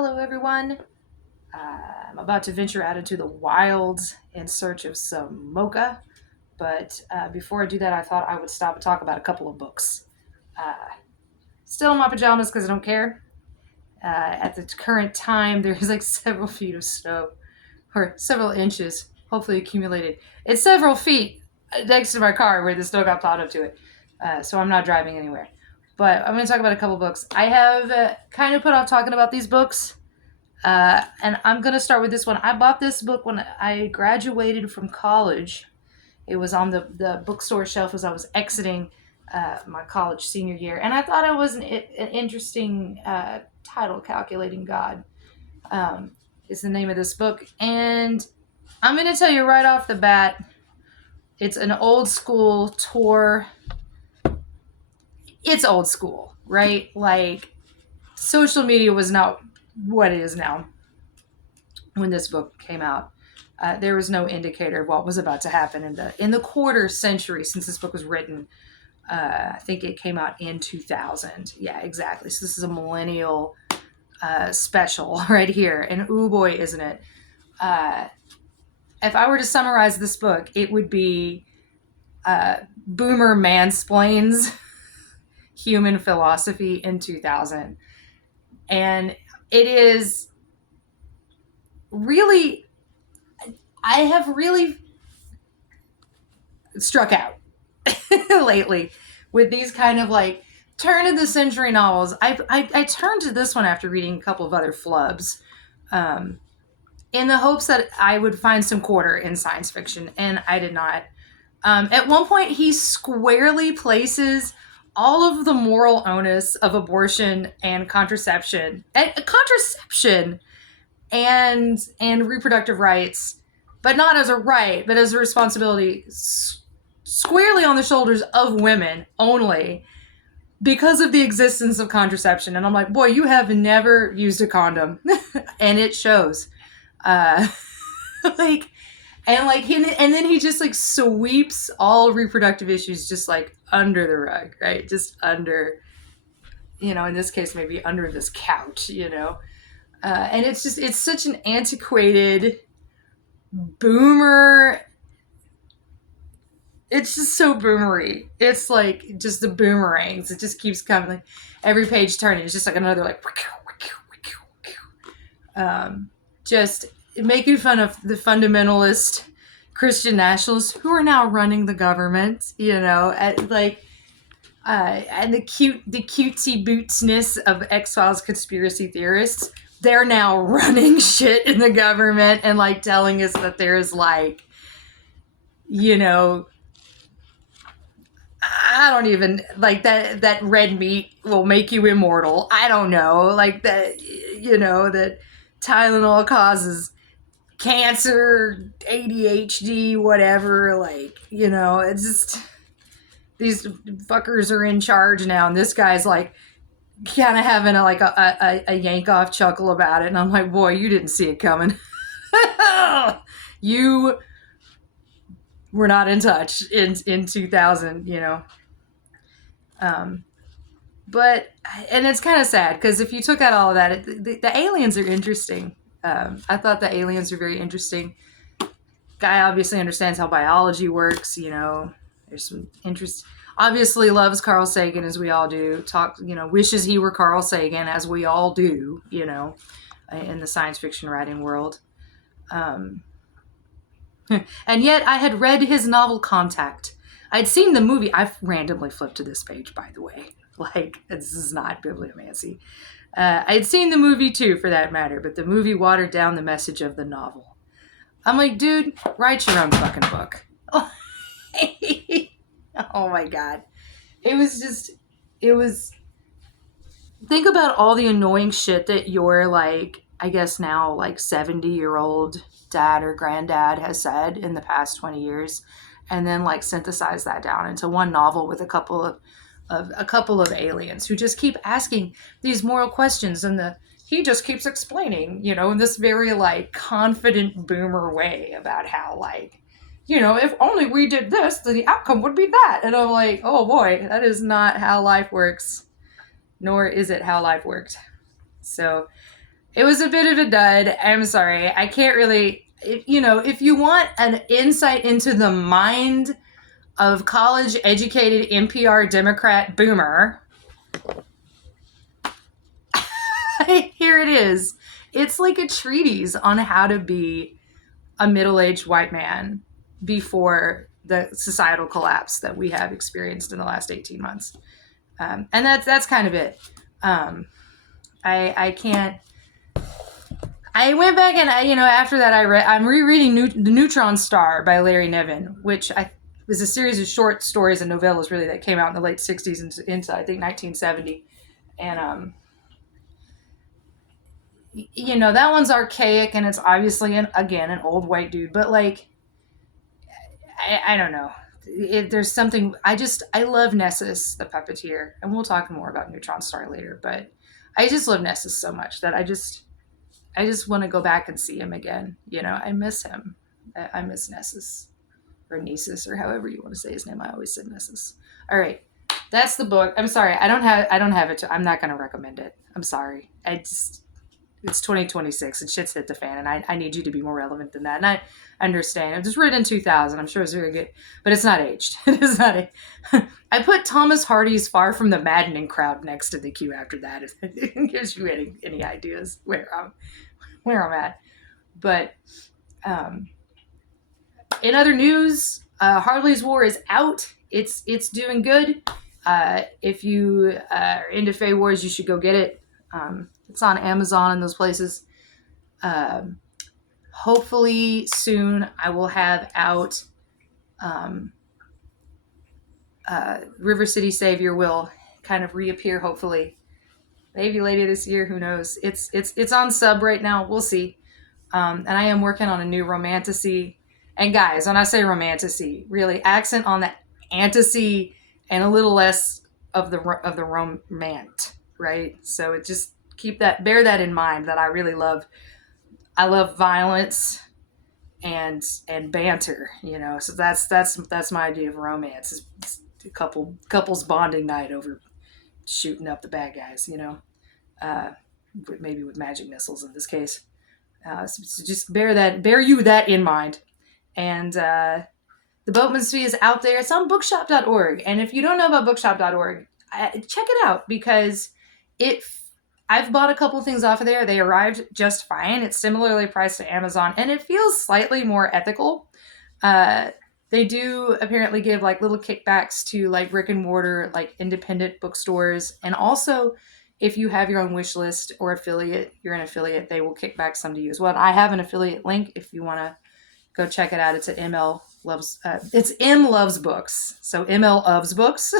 Hello, everyone. I'm about to venture out into the wilds in search of some mocha, but before I do that, I thought I would stop and talk about a couple of books. Uh, Still in my pajamas because I don't care. At the current time, there's like several feet of snow, or several inches, hopefully accumulated. It's several feet next to my car where the snow got plowed up to it, so I'm not driving anywhere. But I'm going to talk about a couple books. I have kind of put off talking about these books. And I'm going to start with this one. I bought this book when I graduated from college. It was on the bookstore shelf as I was exiting my college senior year. And I thought it was an interesting title, Calculating God, is the name of this book. And I'm going to tell you right off the bat, it's an old school tour. It's old school, right? Like, social media was not what it is now when this book came out. There was no indicator of what was about to happen in the quarter century since this book was written. I think it came out in 2000. Yeah, exactly. So this is a millennial special right here, and ooh boy, isn't it? If I were to summarize this book, it would be Boomer mansplains human philosophy in 2000, and it is really. I have really struck out lately with these kind of like turn of the century novels. I turned to this one after reading a couple of other flubs, in the hopes that I would find some quarter in science fiction, and I did not. At one point, he squarely places all of the moral onus of abortion and contraception and reproductive rights, but not as a right, but as a responsibility squarely on the shoulders of women only because of the existence of contraception. And I'm like, boy, you have never used a condom. And it shows. Like, and then he just like sweeps all reproductive issues just like under the rug, right? Just under, in this case, maybe under this couch, and it's such an antiquated boomer. It's just so boomery. It's like just the boomerangs. It just keeps coming. Like every page turning, it's just like another like just making fun of the fundamentalist Christian nationalists who are now running the government. And the cutesy bootsness of X-Files conspiracy theorists. They're now running shit in the government and like telling us that there's like, I don't even like that red meat will make you immortal. I don't know. Like that, that Tylenol causes cancer, ADHD, whatever. Like, it's just these fuckers are in charge now. And this guy's like, kind of having a yank off chuckle about it, and I'm like, boy, you didn't see it coming. You were not in touch in 2000, but and it's kind of sad because if you took out all of that, the aliens are interesting. I thought the aliens are very interesting. Guy obviously understands how biology works. There's some interest. Obviously loves Carl Sagan, as we all do. Wishes he were Carl Sagan, as we all do, in the science fiction writing world. And yet I had read his novel Contact. I'd seen the movie. I've randomly flipped to this page, by the way. Like, this is not bibliomancy. I'd seen the movie too, for that matter, but the movie watered down the message of the novel. I'm like, dude, write your own fucking book. Oh my God. Think about all the annoying shit that your, like, I guess now, like, 70-year-old dad or granddad has said in the past 20 years, and then, like, synthesize that down into one novel with a couple of aliens who just keep asking these moral questions, and he just keeps explaining, in this very, like, confident boomer way about how, like, if only we did this, then the outcome would be that. And I'm like, oh boy, that is not how life works, nor is it how life worked. So It was a bit of a dud. I'm sorry. I can't really, if you want an insight into the mind of college educated NPR Democrat boomer, here it is. It's like a treatise on how to be a middle aged white man before the societal collapse that we have experienced in the last 18 months. And that's kind of it. I can't. I went back and after that I'm rereading The Neutron Star by Larry Niven, which was a series of short stories and novellas really that came out in the late 60s into I think 1970. And that one's archaic and it's obviously an old white dude, but like I don't know. There's something I love Nessus the puppeteer, and we'll talk more about Neutron Star later, but I just love Nessus so much that I just want to go back and see him again. I miss him. I miss Nessus or Nessus or however you want to say his name. I always said Nessus. All right, that's the book. I'm sorry, I don't have it. I'm not going to recommend it. I'm sorry. It's 2026 and shit's hit the fan, and I need you to be more relevant than that. And I understand. It was written in 2000. I'm sure it's very good, but it's not aged. It is not. I put Thomas Hardy's Far from the Maddening Crowd next to the queue after that, if it gives you any ideas where I'm at. But in other news, Harley's War is out. It's doing good. If you are into Fae Wars, you should go get it. It's on Amazon and those places. Hopefully soon I will have out River City Savior will kind of reappear, hopefully. Maybe later this year, who knows? It's on sub right now. We'll see. And I am working on a new romantasy. And guys, when I say romantasy, really accent on the antasy and a little less of the romant, right? So it just bear that in mind, that I really love. I love violence and banter, So that's my idea of romance. It's a couples bonding night over shooting up the bad guys, maybe with magic missiles in this case. So just bear you that in mind. And the Boatman's Fee is out there. It's on bookshop.org. And if you don't know about bookshop.org, check it out, because I've bought a couple things off of there. They arrived just fine. It's similarly priced to Amazon, and it feels slightly more ethical. They do apparently give like little kickbacks to like brick and mortar, like independent bookstores. And also, if you have your own wish list or you're an affiliate, they will kick back some to you as well. And I have an affiliate link if you want to go check it out. It's at it's M Loves Books. So ML Loves Books.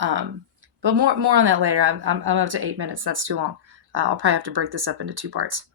But more on that later. I'm up to 8 minutes. That's too long. I'll probably have to break this up into 2 parts.